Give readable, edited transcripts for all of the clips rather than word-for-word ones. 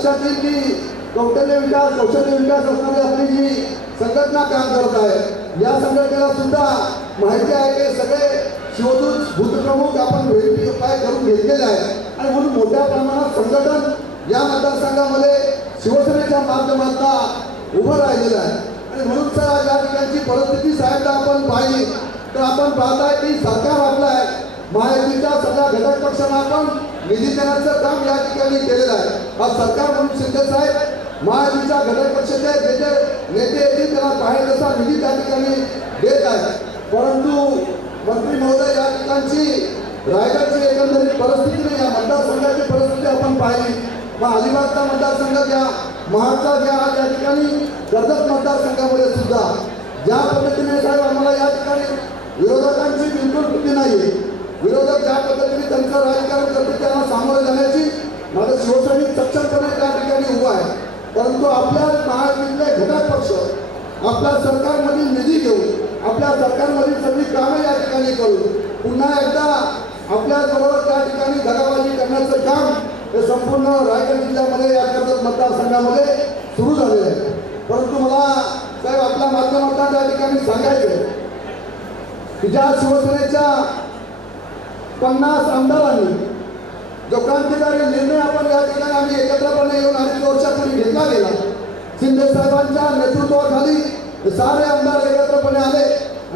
लक्षात येईल की कौशल्य विकास असणारी आपली जी संघटना काम करत आहे या संघटनेला सुद्धा माहिती आहे की सगळे शिवदूत भूतप्रमुख आपण व्हेरिफाय करून घेतलेले आहे आणि म्हणून मोठ्या प्रमाणात संघटन या मतदारसंघामध्ये शिवसेनेच्या माध्यमातून उभं राहिलेलं आहे आणि म्हणून सर या ठिकाणची परिस्थिती साहेब आपण पाहिली तर आपण पाहताय की सरकार आपलं आहे महायुतीच्या सगळ्या घटक पक्षांना आपण निधी देण्याचं काम या ठिकाणी केलेलं आहे आज सरकार म्हणून शिंदे साहेब महायुतीच्या घटक पक्षाचे जे जे नेते येतील त्यांना पाहिजे तसा निधी त्या ठिकाणी देत आहे परंतु मंत्री महोदय या ठिकाणची रायगडची एकंदरीत परिस्थिती नाही या मतदारसंघाची परिस्थिती आपण पाहिली मग अलिबागचा मतदारसंघ घ्या महाडचा घ्या या ठिकाणी कर्जत मतदारसंघामध्ये सुद्धा ज्या पद्धतीने साहेब आम्हाला या ठिकाणी विरोधकांची बिलकुल कृती नाही विरोधक ज्या पद्धतीने त्यांचं राजकारण करते त्यांना सामोरे जाण्याची माझं शिवसैनिक सक्षमपणे त्या ठिकाणी उभा आहे परंतु आपल्या महायुतीतले घटक पक्ष आपल्या सरकारमधील निधी घेऊन आपल्या सरकारमधील सगळी कामं या ठिकाणी करून पुन्हा एकदा आपल्याबरोबर त्या ठिकाणी दगाबाजी करण्याचं काम हे संपूर्ण रायगड जिल्ह्यामध्ये या कर्जत मतदारसंघामध्ये सुरू झालेलं आहे परंतु मला साहेब आपल्या माध्यमातून त्या ठिकाणी सांगायचं की ज्या शिवसेनेच्या 50 आमदारांनी जो क्रांतिकारी निर्णय आपण या ठिकाणी आम्ही एकत्रपणे येऊन 2.5 वर्षापूर्वी घेतला गेला शिंदे साहेबांच्या नेतृत्वाखाली सारे आमदार एकत्रपणे आले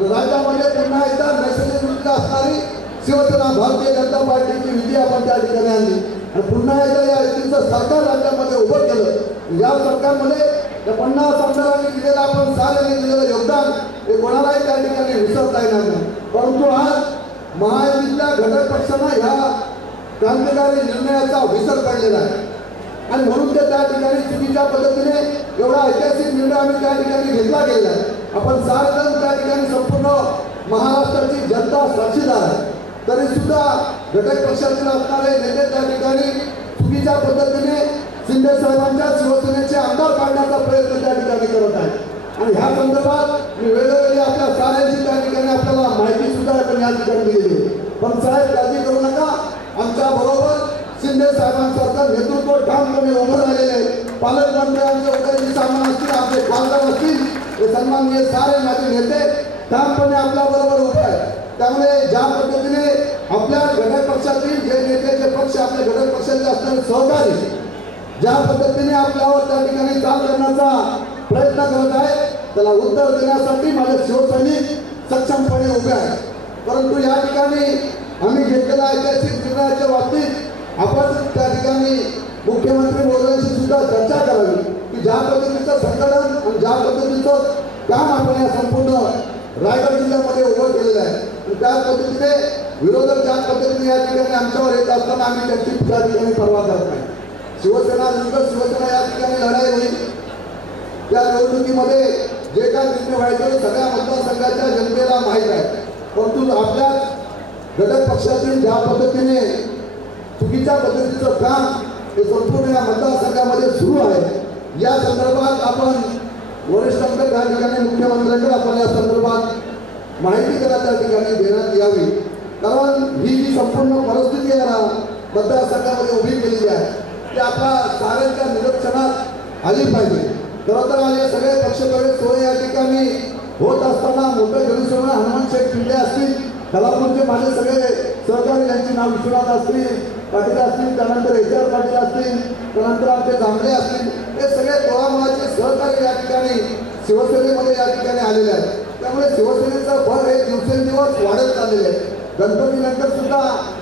राज्यामध्ये पुन्हा एकदा नैसर्गिक असणारी शिवसेना भारतीय जनता पार्टीची विधी आपण त्या ठिकाणी आणली आणि पुन्हा एकदा या युतीचं सरकार राज्यामध्ये उभं केलं या सरकारमध्ये त्या 50 आमदारांनी दिलेलं आपण साऱ्यांनी दिलेलं योगदान हे कोणालाही त्या ठिकाणी विसरता येणार नाही परंतु आज महायुतीतल्या घटक पक्षांना ह्या क्रांतिकारी निर्णयाचा विसर पडलेला आहे आणि म्हणून ते त्या ठिकाणी चुकीच्या पद्धतीने एवढा ऐतिहासिक निर्णय आम्ही त्या ठिकाणी घेतला गेला आहे आपण सारेजण त्या ठिकाणी संपूर्ण महाराष्ट्राची जनता साक्षीदार आहे तरी सुद्धा घटक पक्षातील असणारे नेते त्या ठिकाणी चुकीच्या पद्धतीने शिंदे साहेबांच्या शिवसेनेचे आमदार काढण्याचा प्रयत्न त्या ठिकाणी करत आहेत आणि ह्या संदर्भात मी वेळोवेळी आपल्या साऱ्यांची त्या ठिकाणी आपल्याला माहिती सुद्धा आपण या ठिकाणी दिली पण साहेब काळजी करू नका आमच्या बरोबर शिंदे साहेबांसारखं नेतृत्व ठामपणे उभं राहिलेले आहे पालकमंत्र्यांचे उदयजी सामान असतील आपले खासदार असतील हे सन्माननीय सारे माझे नेते ठामपणे आपल्या बरोबर उभे आहेत त्यामुळे ज्या पद्धतीने आपल्या घटक पक्षातील जे नेते पक्ष आपल्या घटक पक्षाचे असणारे सहकारी ज्या पद्धतीने आपल्यावर त्या ठिकाणी काम करण्याचा प्रयत्न करत आहे त्याला उत्तर देण्यासाठी माझे शिवसैनिक सक्षमपणे उभे आहेत परंतु या ठिकाणी आम्ही घेतलेल्या ऐतिहासिक निर्णयाच्या बाबतीत आपण त्या ठिकाणी मुख्यमंत्री महोदयांशी सुद्धा चर्चा करावी की ज्या पद्धतीचं संघटन आणि ज्या पद्धतीचं काम आपण या संपूर्ण रायगड जिल्ह्यामध्ये उभं केलेलं आहे आणि त्या पद्धतीने विरोधक ज्या पद्धतीने या ठिकाणी आमच्यावर येत असताना आम्ही त्यांची त्या ठिकाणी पर्वा करत नाही शिवसेना विरुद्ध शिवसेना या ठिकाणी लढाई होईल त्या निवडणुकीमध्ये जे काय निर्णय व्हायचे सगळ्या मतदारसंघाच्या जनतेला माहीत आहे परंतु आपल्या घटक पक्षातील ज्या पद्धतीने चुकीच्या पद्धतीचं काम हे संपूर्ण या मतदारसंघामध्ये सुरू आहे या संदर्भात आपण वरिष्ठांकडे त्या ठिकाणी मुख्यमंत्र्यांकडे आपण या संदर्भात माहिती त्याला त्या ठिकाणी देण्यात यावी कारण ही जी संपूर्ण परिस्थिती आहे ना मतदारसंघामध्ये उभी केलेली आहे ती आपल्या साऱ्यांच्या निरीक्षणात आली पाहिजे खरं तर आले सगळे पक्षप्रवेश सोहळे या ठिकाणी होत असताना मोठे गणेशोबा हनुमान शेठ पिंडे असतील कलापूरचे माझे सगळे सहकारी यांची नाव विश्वनाथ असतील पाटील असतील त्यानंतर HR पाटील असतील त्यानंतर आमचे जांभळे असतील हे सगळे तोळामुळाचे सहकारी या ठिकाणी शिवसेनेमध्ये या ठिकाणी आलेले आहेत त्यामुळे शिवसेनेचं बळ हे दिवसेंदिवस वाढत चाललेले आहे गणपतीनंतर सुद्धा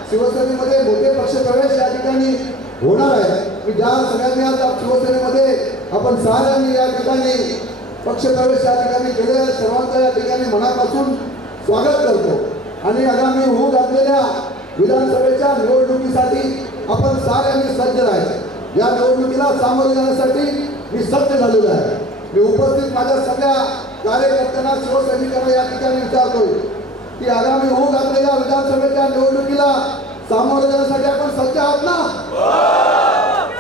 शिवसेनेमध्ये मोठे पक्षप्रवेश या ठिकाणी होणार आहे की ज्या सगळ्यांनी आता शिवसेनेमध्ये आपण साऱ्यांनी या ठिकाणी पक्षप्रवेश या ठिकाणी केले सर्वांचा या ठिकाणी मनापासून स्वागत करतो आणि आगामी होऊ घातलेल्या विधानसभेच्या निवडणुकीसाठी आपण साऱ्यांनी सज्ज राहायचे या निवडणुकीला सामोरे जाण्यासाठी मी सज्ज झालेलो आहे मी उपस्थित माझ्या सगळ्या कार्यकर्त्यांना शिवसैनिकांना या ठिकाणी विचारतो की आगामी होऊ घातलेल्या विधानसभेच्या निवडणुकीला सामोरे जाण्यासाठी आपण सज्ज आहात ना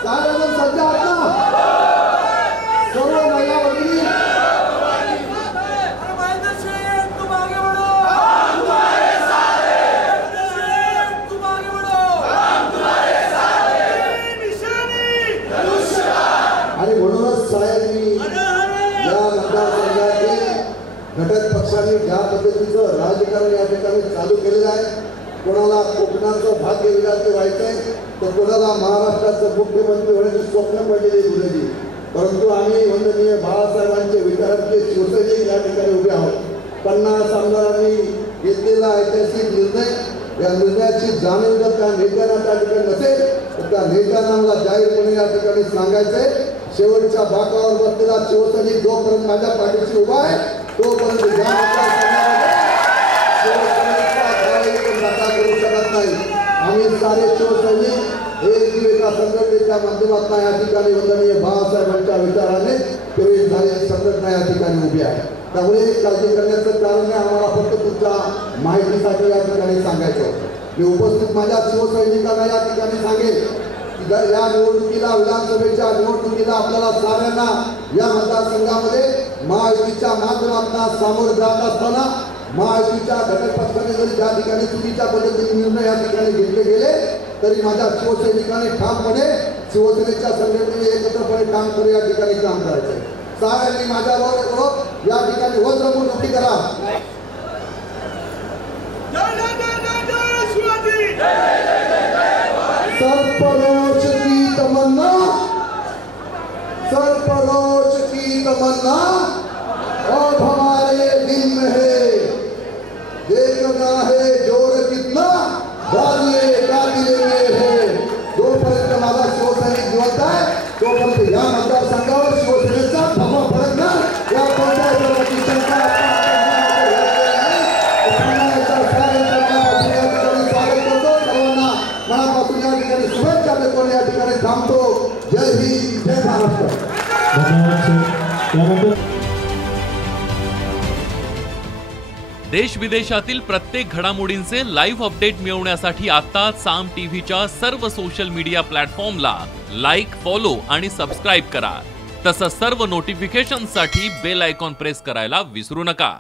सारेजण सज्ज आहात ना सर्व महिला भगिनी धनुष्य घटक पक्षांनी ज्या पद्धतीचं राजकारण या ठिकाणी चालू केलेलं आहे, कोणाला कोकणाचं भाग्य विधाते व्हायचंय तर कोणाला महाराष्ट्राचं मुख्यमंत्री होण्याची स्वप्न पडलेली गुरुजी, परंतु आम्ही वंदनीय बाळासाहेबांचे विचारांचे शिवसैनिक या ठिकाणी उभे आहोत. 50 आमदारांनी घेतलेला ऐतिहासिक निर्णय, या निर्णयाची जाणीव जर त्या नेत्यांना त्या ठिकाणी नसेल तर त्या नेत्यांना मला जाहीरपणे या ठिकाणी सांगायचंय, शेवटच्या बाकावर बसलेला शिवसैनिक जोपर्यंत माझ्या पाठीशी उभा आहे तोपर्यंत या नका करू शकत नाही. आम्ही सारे शिवसैनिक एक एका संघटनेच्या माध्यमातून या ठिकाणी वंदनीय बाळासाहेबांच्या विचाराने प्रेरित झालेली संघटना या ठिकाणी उभी आहे. त्यामुळे काळजी करण्याचं कारण नाही, आम्हाला फक्त तुमच्या माहितीसाठी या ठिकाणी सांगायचं होतं. मी उपस्थित माझ्या शिवसैनिकांना या ठिकाणी सांगेल की या निवडणुकीला, विधानसभेच्या निवडणुकीला आपल्याला साऱ्यांना या मतदारसंघामध्ये महायुतीच्या माध्यमातून सामोरं जात असताना महायुतीच्या घटक पक्षाने जरी ज्या ठिकाणी चुकीच्या पद्धतीने निर्णय या ठिकाणी घेतले गेले तरी माझ्या शिवसैनिकांनी ठामपणे शिवसेनेच्या संघटनेने एकत्रपणे काम करू या ठिकाणी काम करायचे. साऱ्यांनी माझ्याबरोबर या ठिकाणी वज्रमूठ उभी करा. सरफरोश की तमन्ना, सरफरोश की तमन्ना अब हमारे दिल में है, देखना है जोर कितना बादले काबिले में है. जोपर्यंत माझा शिवसैनिक जिवंत आहे तोपर्यंत या मतदारसंघावर शिवसेनेचा भगवा फडकणार या कोणत्याही शंका शुभेच्छा देतो या ठिकाणी थांबतो. जय हिंद, जय महाराष्ट्र. देश विदेशातील प्रत्येक घडामोडींचे लाईव्ह अपडेट मिळवण्यासाठी आता साम टीव्हीच्या सर्व सोशल मीडिया प्लॅटफॉर्मला लाईक, फॉलो आणि सबस्क्राईब करा. तसंच सर्व नोटिफिकेशनसाठी बेल आयकॉन प्रेस करायला विसरू नका.